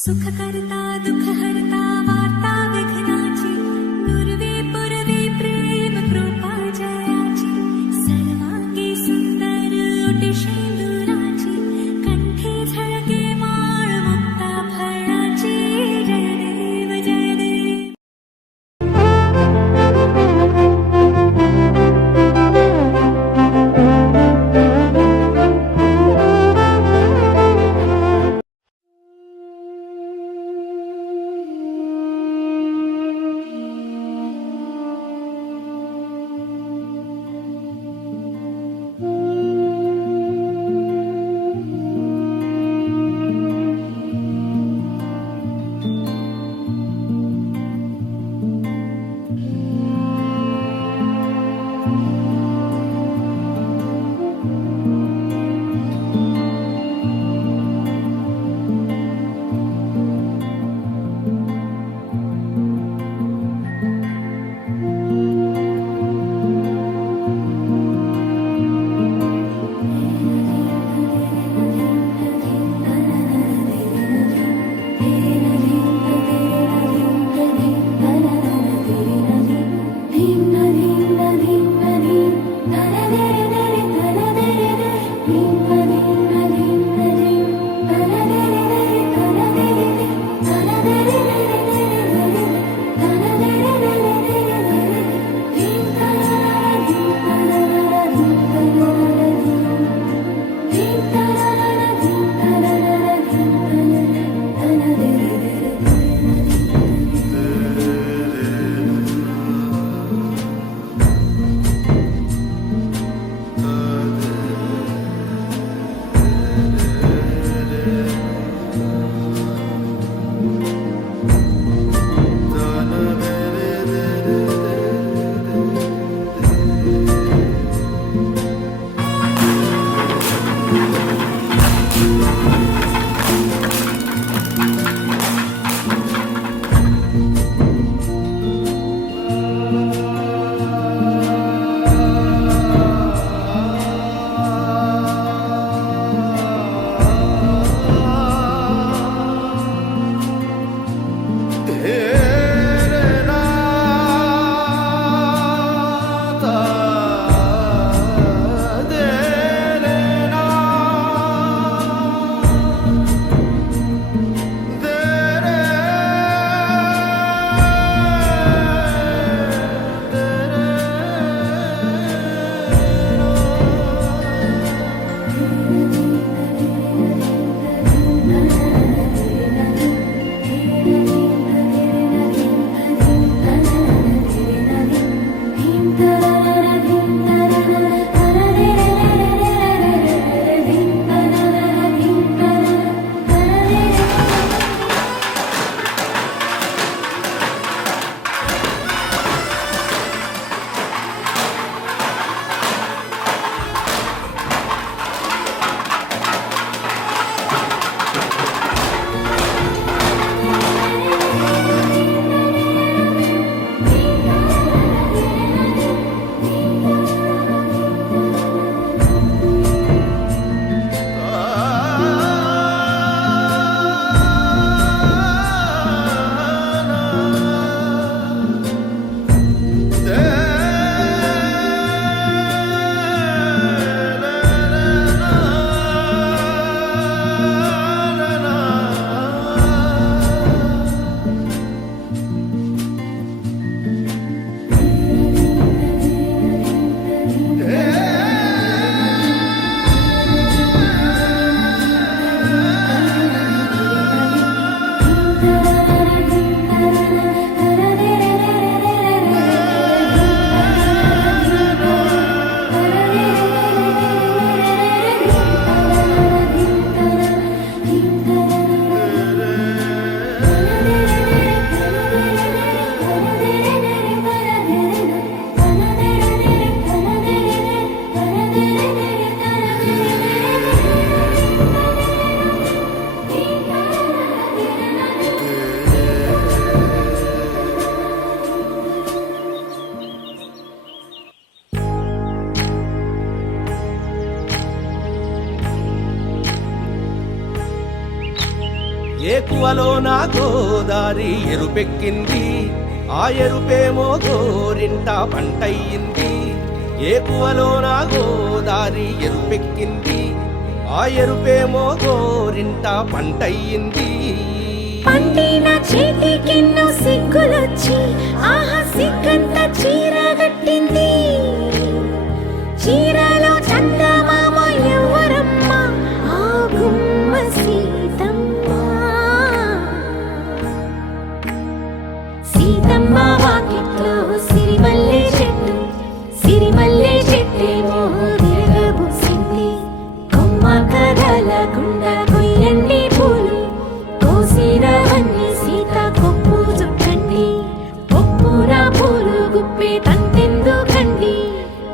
सुखकर्ता दुःखहर्ता वार्ता विघ्नाची नुरवी पुरवी प्रेम कृपा जयाची सर्वांगी सुंदर ओटी शेंदुराची कंठी झळके माळ मुक्ता फळाची जय देव जय देव. ఏకువలో నా గోదారి ఎరుపెక్కింది, ఆ ఎరుపేమో గోరింట పంటయ్యింది. ఏకువలో నా గోదారి ఎరుపెక్కింది, ఆ ఎరుపేమో గోరింట పంటయ్యింది. పండిన చేతికెన్నో సిగ్గులొచ్చి ఆహా సిగ్గంత చీరగట్టింది. చీరలో చందమామ ఎవరమ్మ, ఆ గుమ్మ సీతమ్మ. సీతమ్మ వాకిట్లో సిరిమల్లె చెట్టు, సిరిమల్లె చెట్టేమో విరగబూసింది. కొమ్మ కదలకుండా కొయ్యండి పూలు, కోసిరవన్నీ సీత కొప్పు చుట్టండి. కొప్పున పూలు గుప్పే తంతెందుకండి,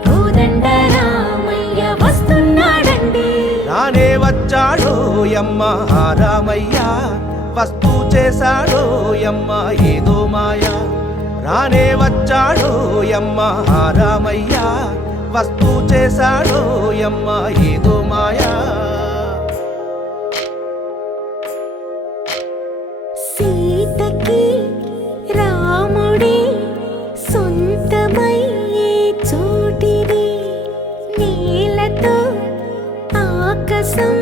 కోదండ రామయ్య వస్తున్నాడండి. రానే వచ్చాడో యమ్మ రామయ్య, వస్తూ చేశాడో యమ్మ ఏదో మాయ. రానే వచ్చాడో యమ్మ రామయ్య, వస్తూ చేశాడో యమ్మ ఏదో మాయా. సీతకి రాముడే సొంతమయ్యే చోటిది, నేలతో ఆకాశం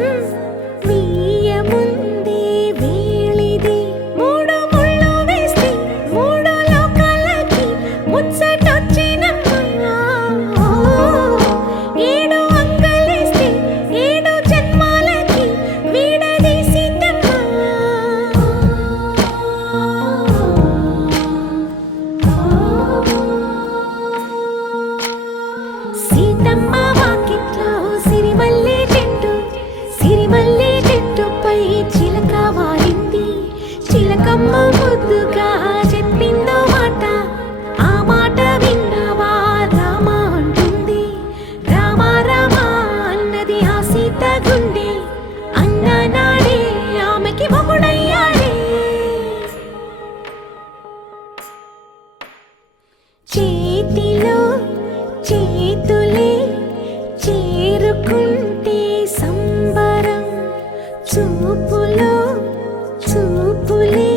వీయముందే వేళిది. మూడు ముళ్ళు వేస్తే మూడు లోకాలకి ముచ్చటొచ్చినమ్మా. ఏడు అంగలేస్తే ఏడు జన్మాలకి వీడదీసిందమ్మా. సీతమ్మ వాకిట్లో సిరిమల్లె చెట్టు, సిరిమల్లె చెట్టుపై చిలక వాలింది. చిలకమ్మ ముద్దుగా చెప్పిందో మాట, ఆ మాట విన్నవా రామ అంటుంది. రామ రామ అన్నది ఆ సీత గుండె, అన్న నాడే ఆమెకి మొగుడయ్యాడే. చేతిలో చేతులే చేరుకుంటే సంబరం, చూపులో చూపులే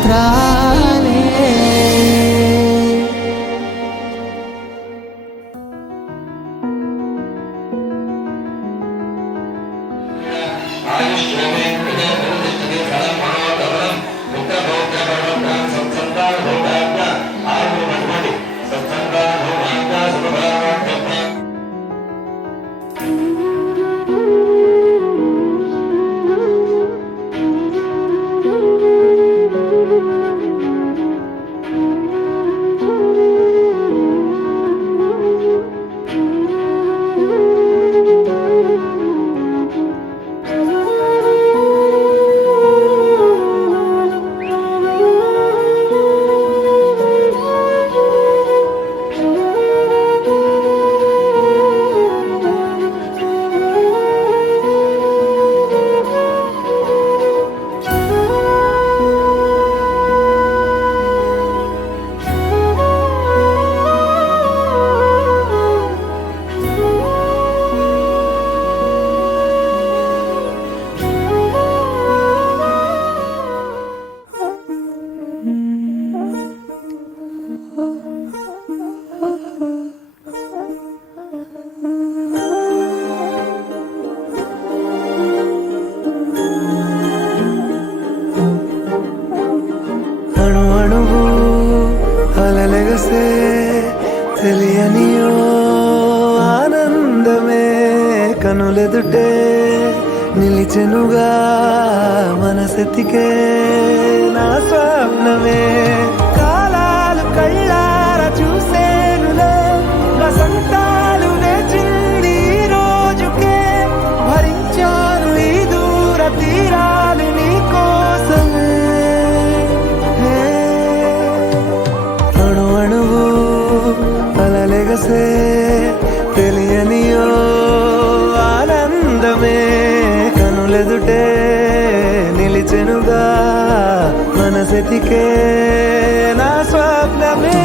చిత్రాలే. అణు అణువు అలలెగసే తెలియనియో ఆనందమే కనులెదుటే నిలిచెనుగా మనసెతికే నా స్వప్నమే. కాలాలు కళ్ళార చూసేనులే వసంతాలు వేచింది ఈ రోజుకే. భరించాను ఈ దూర తీరాలు నీ కోసమే. అణు అణువు అలలెగసే తెలియనియో ఆనందమే కనులెదుటే నిలిచెనుగా మనసెతికే నా స్వప్నమే.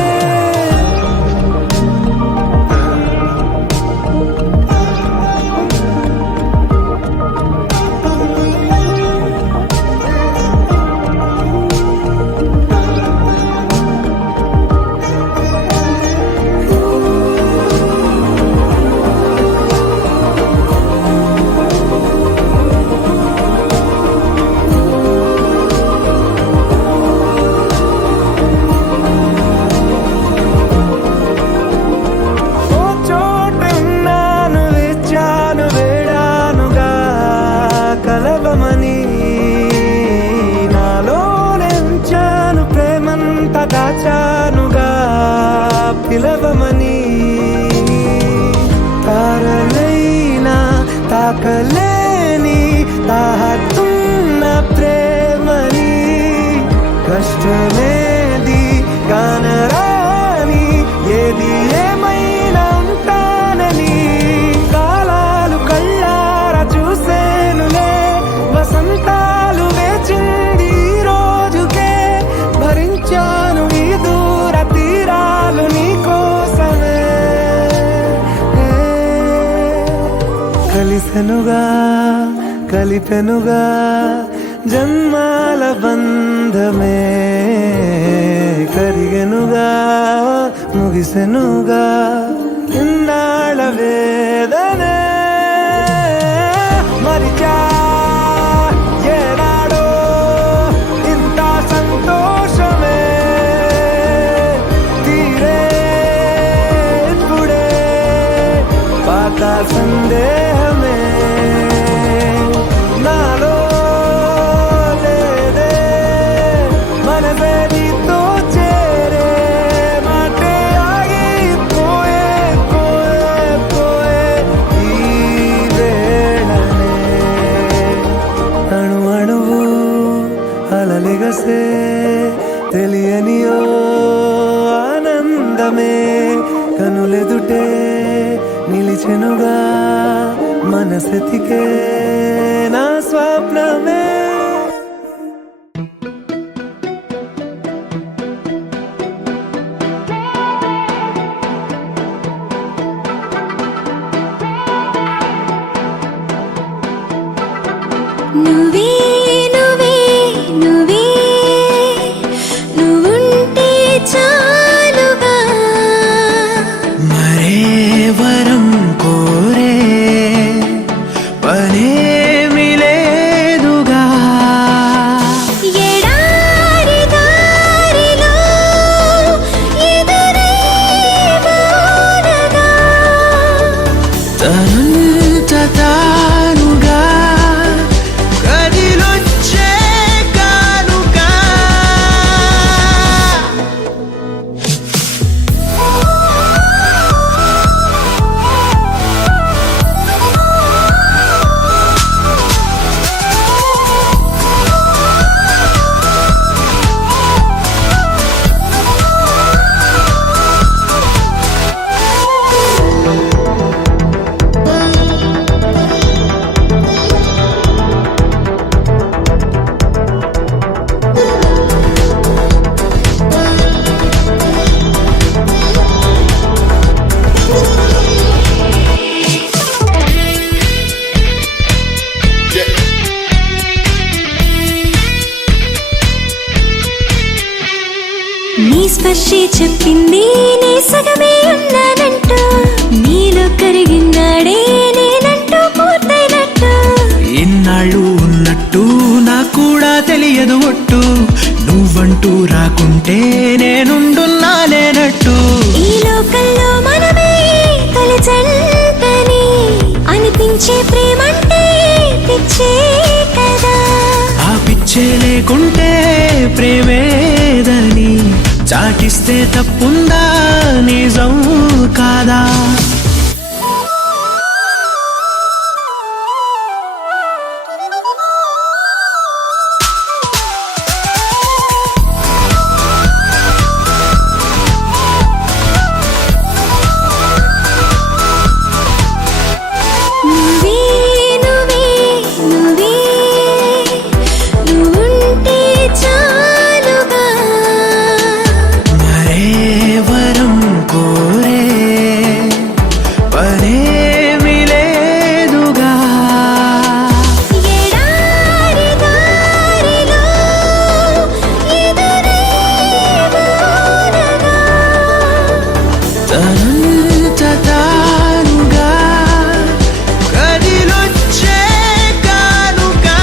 కలవమని నాలో నెంచాను ప్రేమంత దాచానుగా పిలవమని. తారలైనా తాకలేని తాహతున్న ప్రేమని. కష్టమేది కానరాని ఏది ఏమైనా ఉంటానని. కాలాలు కళ్ళార చూసేనులే వసంతాలు వేచింది ఈ రోజుకే. భరించాను ఈ దూర తీరాలు నీ కోసమే. కలిసెనుగా కలిపెనుగా జన్మాల బంధమే. కరిగెనుగా ముగిసెనుగా ఇన్నాళ్ళ వేదనే. మరిచా ఏనాడో ఇంత సంతోషమే. తీరే ఇప్పుడే పాత సందేహమే. నాలో లేదే మనసే నీతో చేరే మాటే ఆగిపోయే పోయే పోయే ఈ వేళనే. అణు అణువు అలలెగసే తెలియనియో ఆనందమే కనులెదుటే నిలిచెనుగా మనసెతికే నా స్వప్నమే. నువ్వే నువ్వే నువ్వే స్పర్శి చెప్పింది నే సగమే ఉన్నానంటూ నీలో కరిగినాడే నేనంటూ పూర్తయినట్టు ఇన్నాళ్ళు ఉన్నట్టు నాకు కూడా తెలియదు ఒట్టు నువ్వంటూ రాకుంటే నేనుండున్నా లేనట్టు ఈ లోకంలో మనమే తొలి జంటని అనిపించే ప్రేమంటే పిచ్చే కదా ఆ పిచ్చే లేకుంటే ప్రేమేదని చాటిస్తే తప్పుందా నిజం కాదా నువ్వే నువ్వే నువ్వే నువ్వుంటే చాలుగా మరే వరం కోరే పనేమి లేదుగా ఎడారి దారిలో ఎదురే వానగా తనంత తానుగా కదిలొచ్చే కానుగా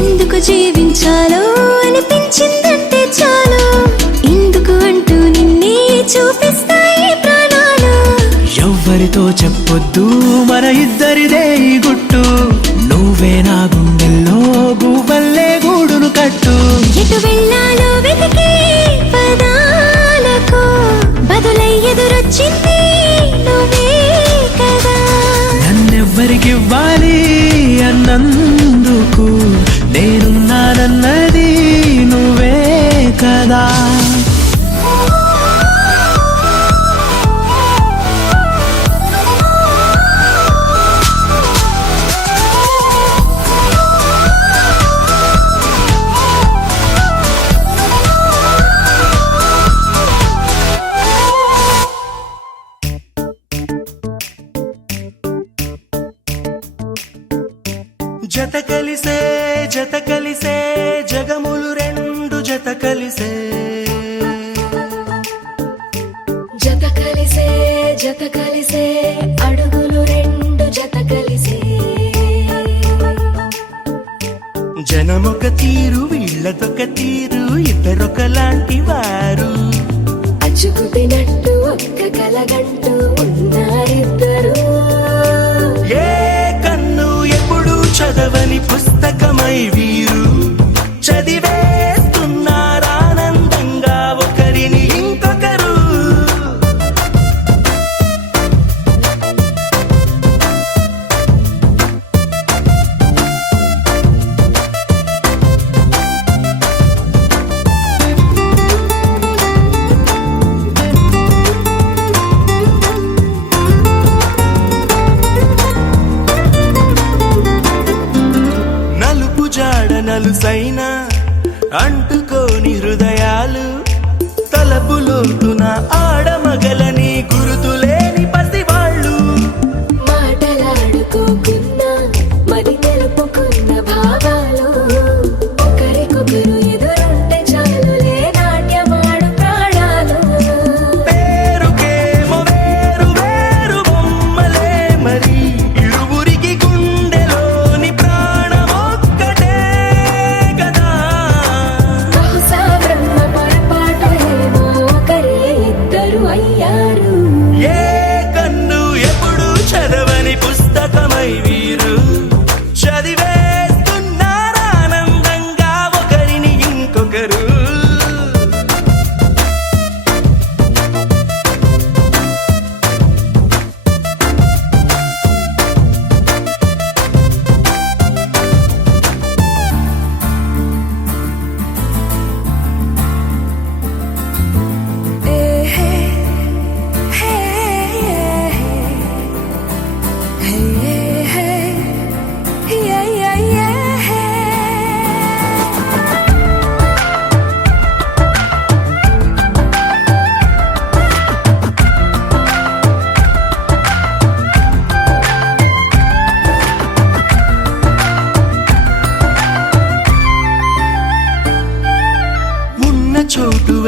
ఎందుకు జీవించాలో అనిపించిందంటే చాలు ఇందుకు అంటూ నిన్నే చూపిస్తాయి ప్రాణాలు ఎవ్వరితో చెప్పొద్దు మన ఇద్దరిదే ఈ గుట్టు నువ్వే నా గుండెల్లో గువ్వల్లే గూడును కట్టు ఎటు వెళ్ళాలో వెతికే పదాలకు బదులై ఎదురొచ్చింది నువ్వే కదా నన్నెవ్వరికివ్వాలి అన్నందుకు నేనున్నానన్నది నువ్వే కదా జత కలిసే జగములు రెండు జత కలిసే జత కలిసే అడుగులు రెండు జత కలిసే జనమొక తీరు వీళ్ళదొక తీరు ఇద్దరొకలాంటి వారు అచ్చుకు తినట్టు ఒక్క కలగంటూ ఉన్నారిద్దరు ఏ కన్ను ఎప్పుడు చదవని పుస్తకమై వీరు చదివేస్తున్నారానందంగా ఒకరిని ఇంకొకరు నలుపు జాడ నలుసైన అంటుకోని హృదయాలు తలపులోతున ఆడమగలని గురుతులేని పసివాళ్ళు మాటలాడుకోకున్నా మరి తెలుపుకున్న భావాలు ఒకరికొకరు ఎదురుంటే చాలులే నాట్యమాడు ప్రాణాలు పేరుకేమో వేరు వేరు బొమ్మలే మరి ఇరువురికి గుండెలోని ప్రాణమొక్కటే కదా బహుశా బ్రహ్మ పొరపాటు ఏమో ఒకరే ఇద్దరు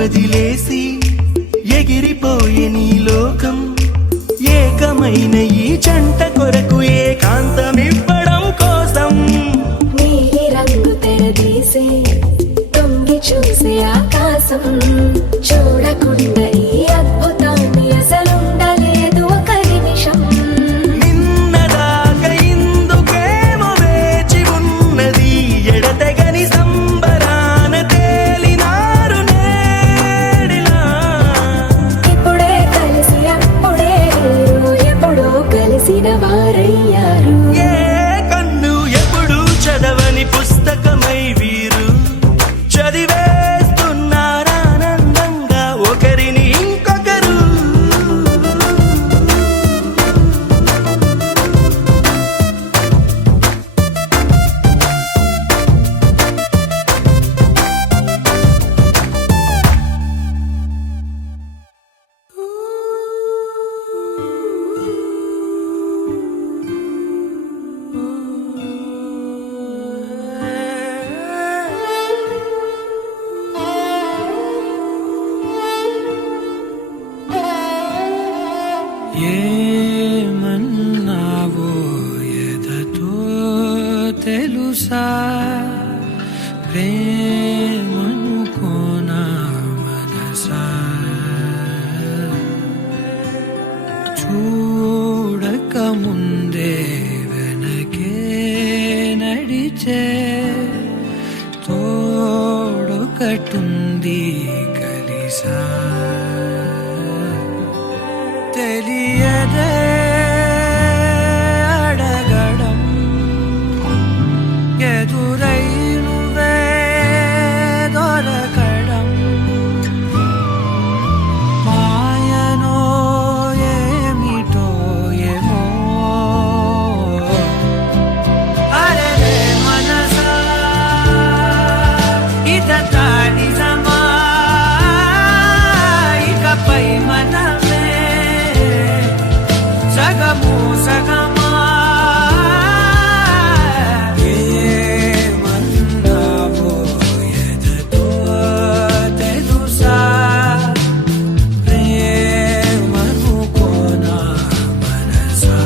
వదిలేసి ఎగిరిపోయే నీ లోకం ఏకమైన ఈ జంట కొరకు ఏకాంతమివ్వడం కోసం నీలి రంగు తెరదీసే తొంగి చూసే ఆకాశం చూడకుండా ఈ అద్భుతాన్ని అసలుండలేదు ఒక నిమిషం నిన్నదాకా ఇందుకేమో వేచి ఉన్నది ఎడతెగని సంబరాన తేలినారు నేడిలా ఇప్పుడే కలిసి అప్పుడే వీరు ఎప్పుడో కలిసిన వారయ్యారు ఏ కన్ను ఎప్పుడు చదవని పుస్తకమై వీరు చదివేస్తున్నారానందంగా ఒకరిని ఇంకొకరు ఏమన్నావో ఎదతో తెలుసా ప్రేమనుకోనా మనసా చూడక ముందే వెనకే నడిచే తోడొకటుంది కలిసా తెలియదే అడగడం ఎదురై నువ్వే దొరకడం మాయనో ఏమిటో ఏమో అరే మనసా ఇదంతా నిజమా ఇకపై మనమే సగము సగమా ఏమన్నావో ఎదతో తెలుసా ప్రేమనుకోనా మనసా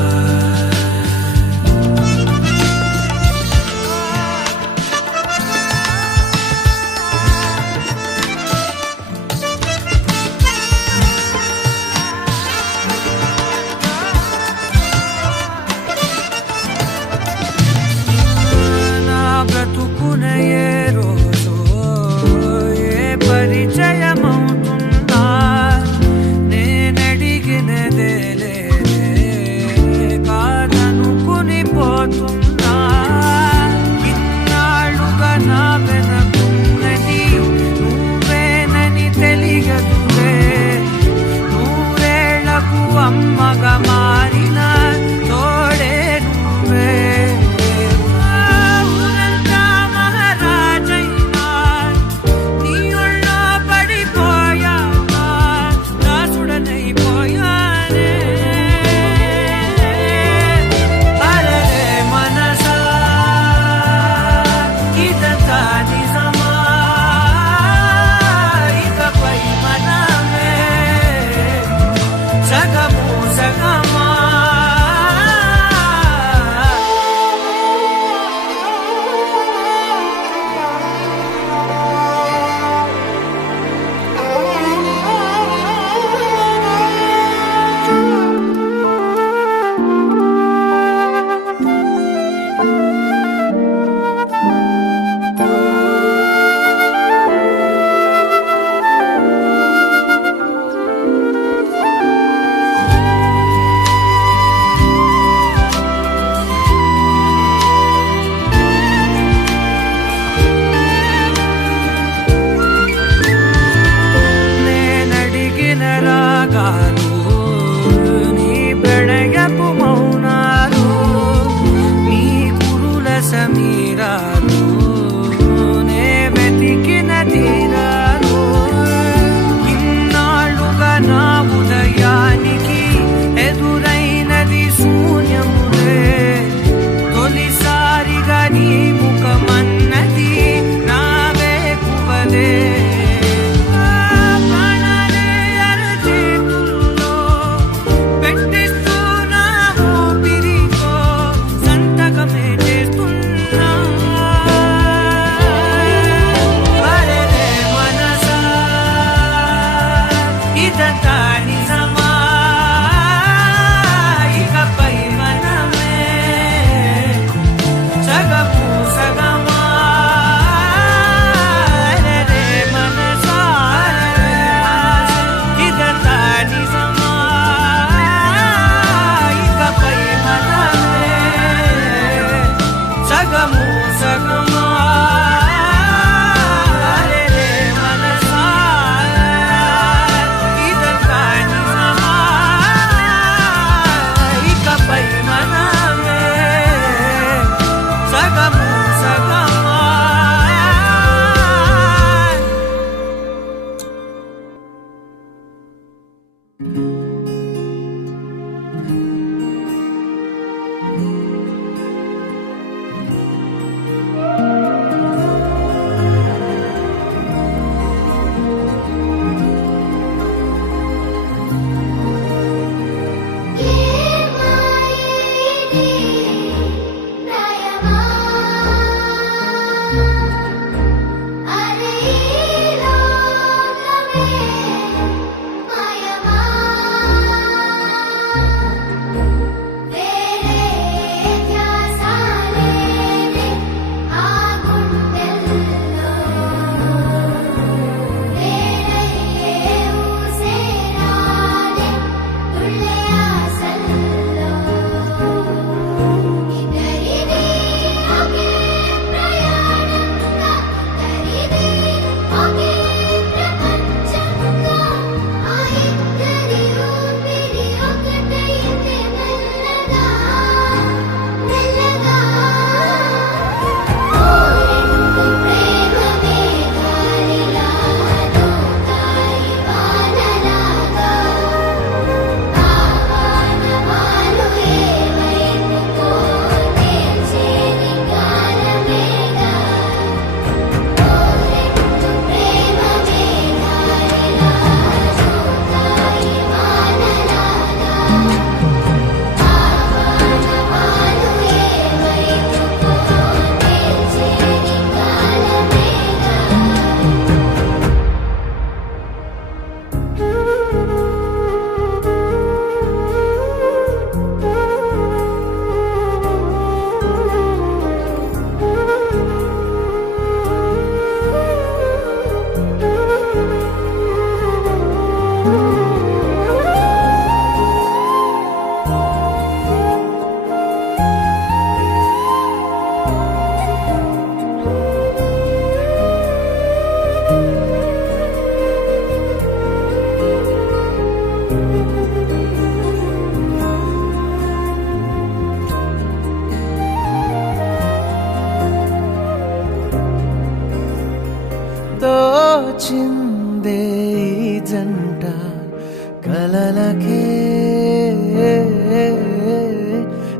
కలలకే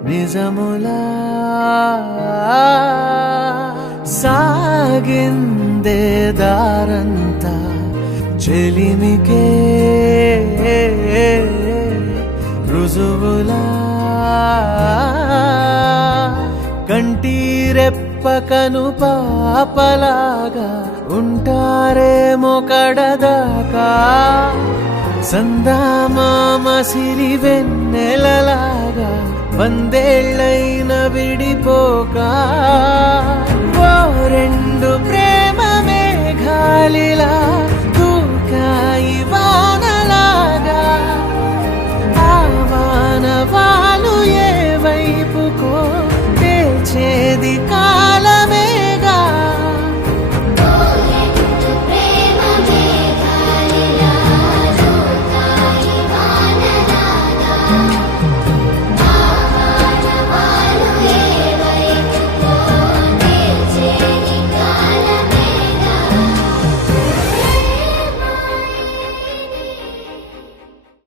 నిజములా సాగిందే దారంతా చెలిమికే రుజువులా కంటిరెప్పకను పాపలాగా ఉంటారేమో కడదాకా సందామామ సిరి వెన్నెలలాగా వందేళ్ళైన విడిపోక ఓ రెండు ప్రేమ మేఘాలిలా దూకాయి వానలాగా ఆ వానవాలు ఏ వైపుకో తెచేది కా